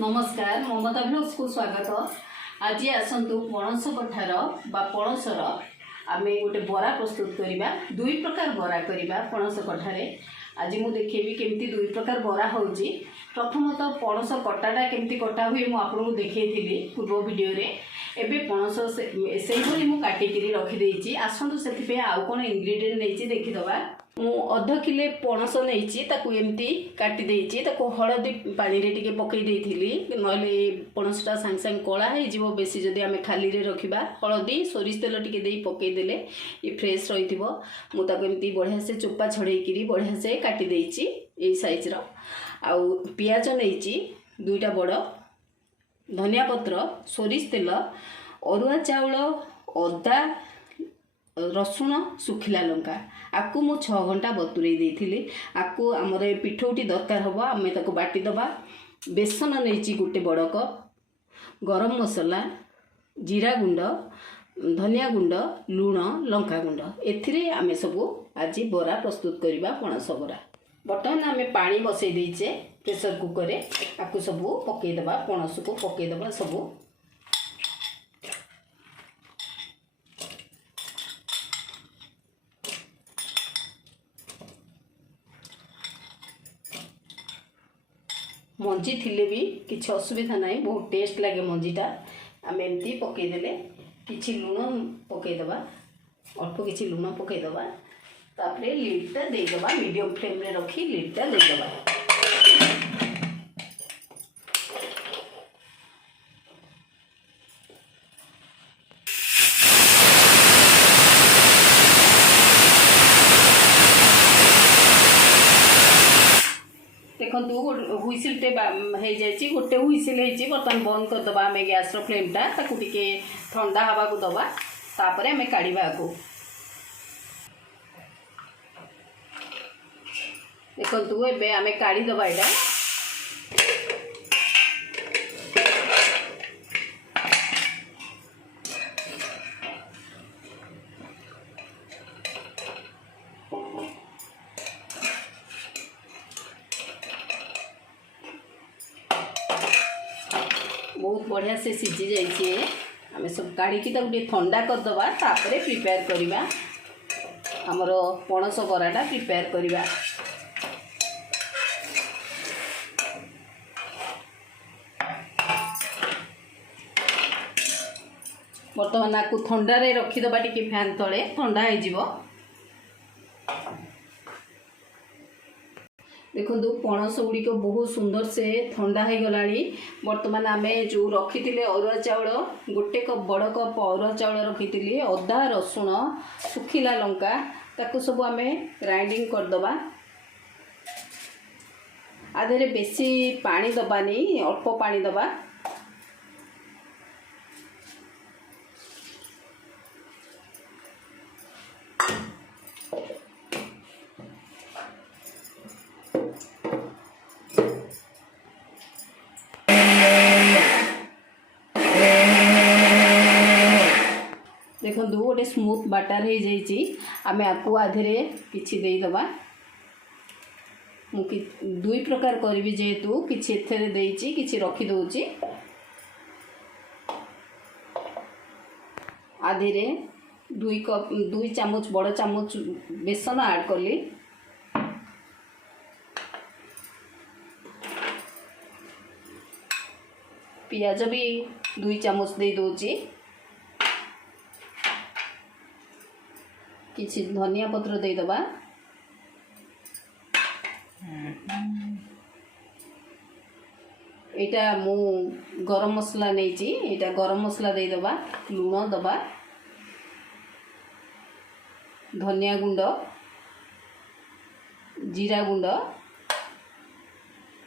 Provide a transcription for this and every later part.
नमस्कार ममता ब्लॉग्स को स्वागत। आज आसतु पणस कठार बा पणसर आम गोटे बरा प्रस्तुत करवा। दुई प्रकार बरा करवा पणस कठारे। आज मुझे देखेबी केमती दुई प्रकार बरा होउची। प्रथमतः पणस कटाटा केमती कटा हुए मुझे देखी पूर्व वीडियो रे। एबे पणस से मु काटिकी रखिदेची। आसतु से आउ कौन इंग्रेडिएंट नहीं देखीदबा। मु अध किले पणस नहीं एमती काटी देची। हलदी पानी रे टिके पकई देइथिली नले पणसटा सांग सांग कला हो बेसी जदि आम खाली रे रखिबा। हलदी सोरिष तेल टिके देई पकई देले ये फ्रेश रहिथिबो। मु ताको एमती बढ़िया से चोपा छड़ेइकिरी बढ़िया से काटी देची ए साइज रो। आउ पियाज नहींची दुईटा बड़, धनिया पत्र, सोरिष तेल, अरुआ चाउल, अदा, रसुण, सुखिला लंका आपको मु 6 घंटा बतुरे देइथिली। आपको आमर पिठौटी दरकार हम आम ताको बाटी दबा। बेसन नहीं गोटे बड़ कप, गरम मसला, जीरा गुंड, धनिया गुंड, लुण, लंका गुंड एथिरे आमे सबू आज बरा प्रस्तुत करवा पणस बरा। बर्तमान आम पानी बसई देचे प्रेसर कुकर रे। आपको सबू पकईदबा, पणस को पकईदबा सबू। मंजी थिले भी किसी असुविधा ना, बहुत टेस्ट लगे मंजीटा। आम एमती पकईदे कि लुण पकईदबा, अल्प किसी लुण पकईदबा। तापरे लिडटा देदबा, मीडियम फ्लेम रे रखी लिडटा देदबा। देखो हुईसिलटे हो जाए, गोटे हुईसिल हो बर्तमान बंद करदबा। आम गैस फ्लेमटा ताकू टिके ठंडा हवा को दबा। तापर आम काढ़ा आगो। देखु एबे आम काढ़ीदबा एटा। बहुत बढ़िया से सीझी जाइए। आम सब काढ़ी ठंडा करदबा। तापर प्रिपेयर करवा आमर पणस बराटा प्रिपेयर करवा। बर्तमान आपको ठंडा रे रखीदबा टिके फैन तले ठंडा हो। देखो पणस गुड़िक बहुत सुंदर से ठंडा हो गला। बर्तमान आम जो रखी थे अरुआ चाउल गोटे कप, बड़ कप अरुआ चाउल रखी थी, अदा, रसुण, सुखिला लंका ताको सब आम ग्राइंडिंग करदबा। आधे बेसी पानी दबानी, अल्प पानी दबा। देखो गोटे स्मूथ बाटर हो जाइए। आम आपको आधे किसी देदबा। मुझे दुई प्रकार करी जेहेतु किसी किसी रखीदे। आधे 2 चामच बड़ चामच बेसन ऐड कली। पियाज भी 2 चामच दे दूची। किसी धनिया पत्र देदबा। एटा मु गरम मसला नहीं, एटा गरम मसला देदबा। लुण दबा, धनिया गुंड, जीरा गुंड,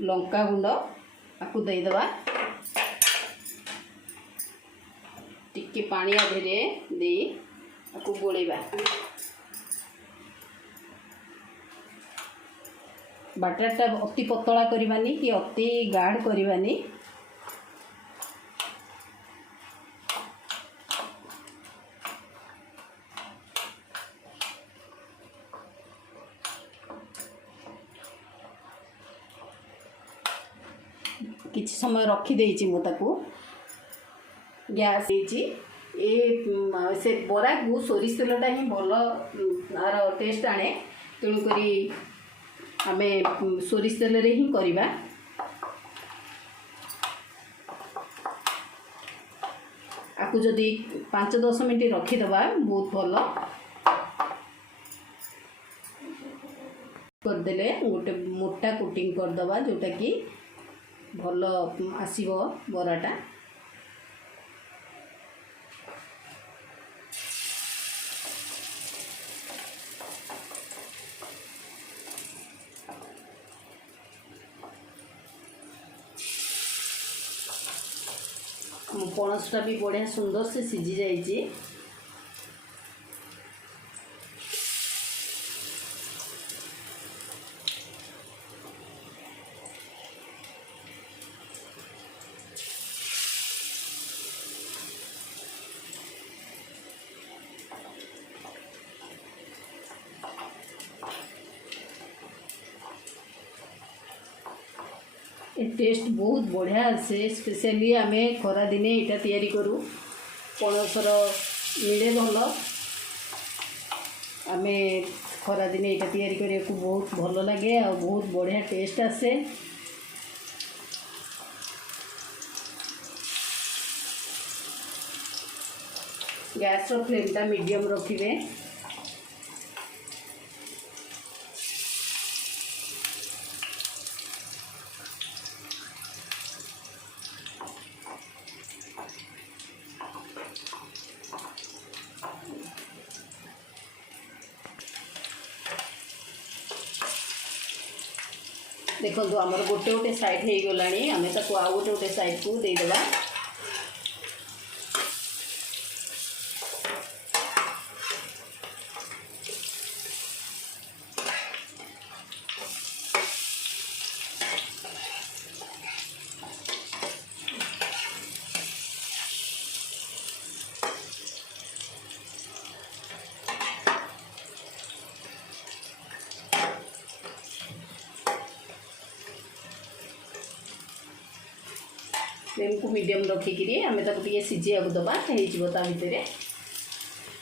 लंका गुंड आपको देदबा। टिके पानी आधे दे आपको गोलेबा। बाटरटा अति पतला करवानी कि अति गाढ़ करवानी। किछि समय रखी देइछि मु ताकू गैस देइछि ए से बरा को सोरिष तेलटा ही भल आर टेस्ट आने तेणुकरी आमे सोरिष तेल रे ही करिबा। आपको जदि 5-10 मिनट रखीदबा बहुत भल करदेले गोटे मोटा कोटिंग करदबा जोटा कि भल आसीबो बराटा। पणसटा भी बढ़िया सुंदर से सिझी जाइए। टेस्ट बहुत बढ़िया से स्पेशली आमे खरा दिने इटा तैयारी करू पणसर मिले भल आमे खरा दिने इटा तैयारी करने को बहुत भल लगे और बहुत बढ़िया टेस्ट आसे। गैस फ्लेमटा मीडियम रखिए। देखो आमर गोटे गोटे साइड हो गला आम ताको आ गोटे गोटे साइड को देदेबा। फ्लेम को मीडियम रखिकी आम ताको सीझा दबा होता भितर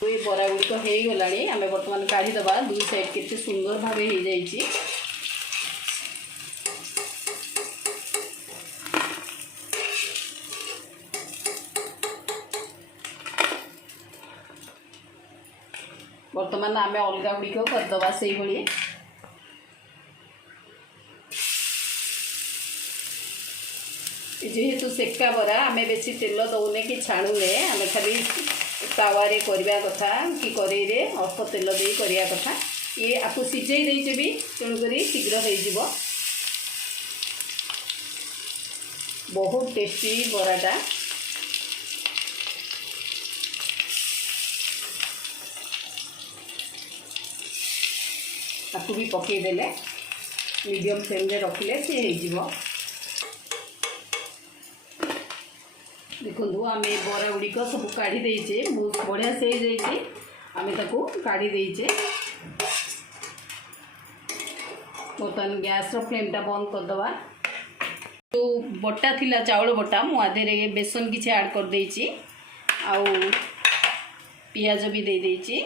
ये बरा गुड़िक हो गला आम बर्तमान काढ़ीदबा। दुई साइड केते सुंदर भाव हो जाइए। बर्तमान आम अलग गुड़िक करदबा से भाई। जेहेतु सेका बरा आम बेसी तेल दौने कि छाणुने आम खाली तावारे करवा कथा कि कड़े अल्प तेल दे करवा कथा। ये आपको सिझे देचे भी तेणुक शीघ्र हो बहुत टेस्टी बराटा। आपको भी पकईदेले मीडियम फ्लेम रे रखिले सी हो। देखो आम बरा गुड़िक सब काढ़ी देचे बहुत बढ़िया से जाइए। आम ताको काढ़ी देचे बर्तमान गैस फ्लेमटा बंद करदबा। जो बटा थिला चाउल बटा मु आधे बेसन किसी ऐड कर देची आउ पियाज भी दे देची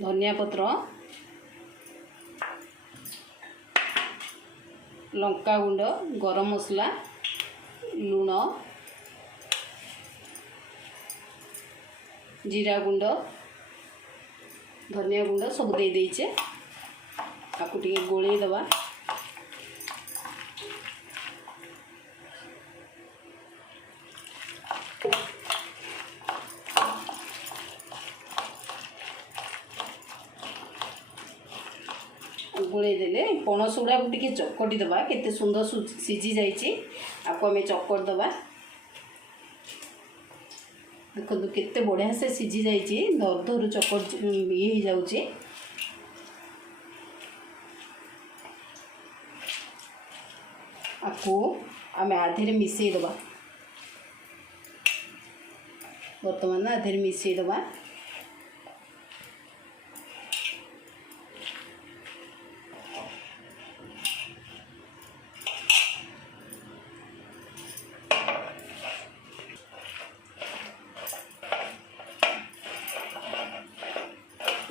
धनिया पत्र लंका गुंड गरम मसला लुण जीरा गुंड धनिया गुंड सब दे देचे आपको टिके गोले दबा। गोले देले पणस गुड़ा को टिके चकटी दबा केते सुंदर सिझी जाइए। आपको आम चकट दबा। देखो केते बढ़िया से सिझी जाइए दर दर चकट ये हो जाउची। आपको आम आधे मिसई दबा बर्तमान आधे मिसई दबा।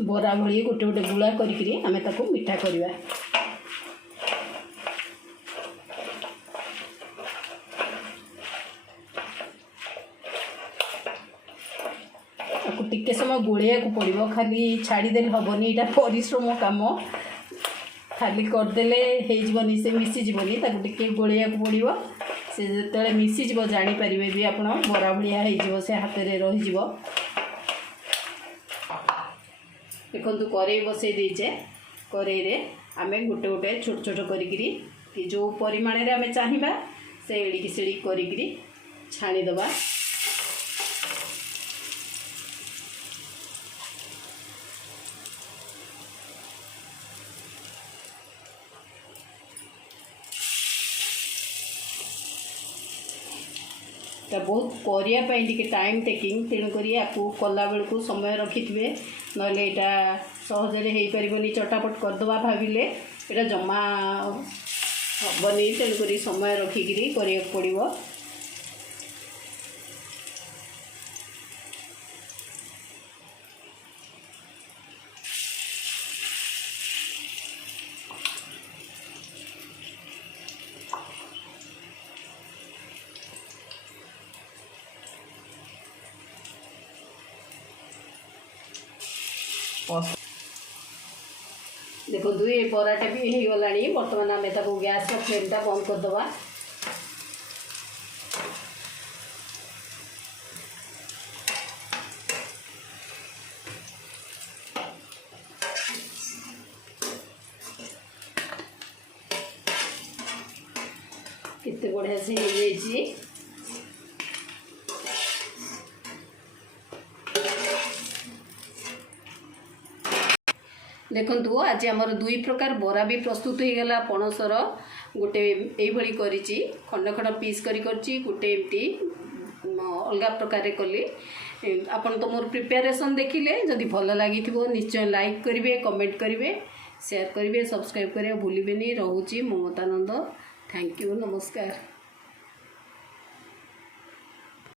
बरा भली गोटे गोटे गुला करी आमे ताको मिठा करवा। टिके समय गोलिया को पड़ो, खाली छाड़ीदे हेनी, यहाँ परिश्रम कम, खाली करदेले होनी से मिसीजनी, टिके गोलिया को पड़ो। से जो मिसीज जापर भी आप बरा भाया हो से हाथ में रही। देखो कड़े बसई देचे, कड़े आम गोटे गोटे छोट छोट करी जो परिमाण आम चाहिए से एड़िकी सेड़ी करी छाणीदबा। बहुत करने टाइम टेकिंग, तेणुक आपको कला बेलू को समय रखि थे, ना यहाँ सहजरे हो पारनी, चटापट करदे भाविले यहाँ जमा हेनी, तेणुक समय रखिक पड़ो। देखो ये बराटा भी हो गला। बर्तमान आम गैस फ्लेमटा बंद करदे। कितने बढ़िया से हो जाइए। देखु आज आमर दुई प्रकार बरा भी प्रस्तुत हो गला। पणसर गोटे ये करी खंड खंड पीस करी गोटे एमती अलग प्रकार कली। आपन तो मोर प्रिपेरेसन देखिले, जदि भल लगी निश्चय लाइक करेंगे, कमेंट करेंगे, शेयर करेंगे, सब्सक्राइब करें भूलें। रोची ममतानंद। थैंक यू, नमस्कार।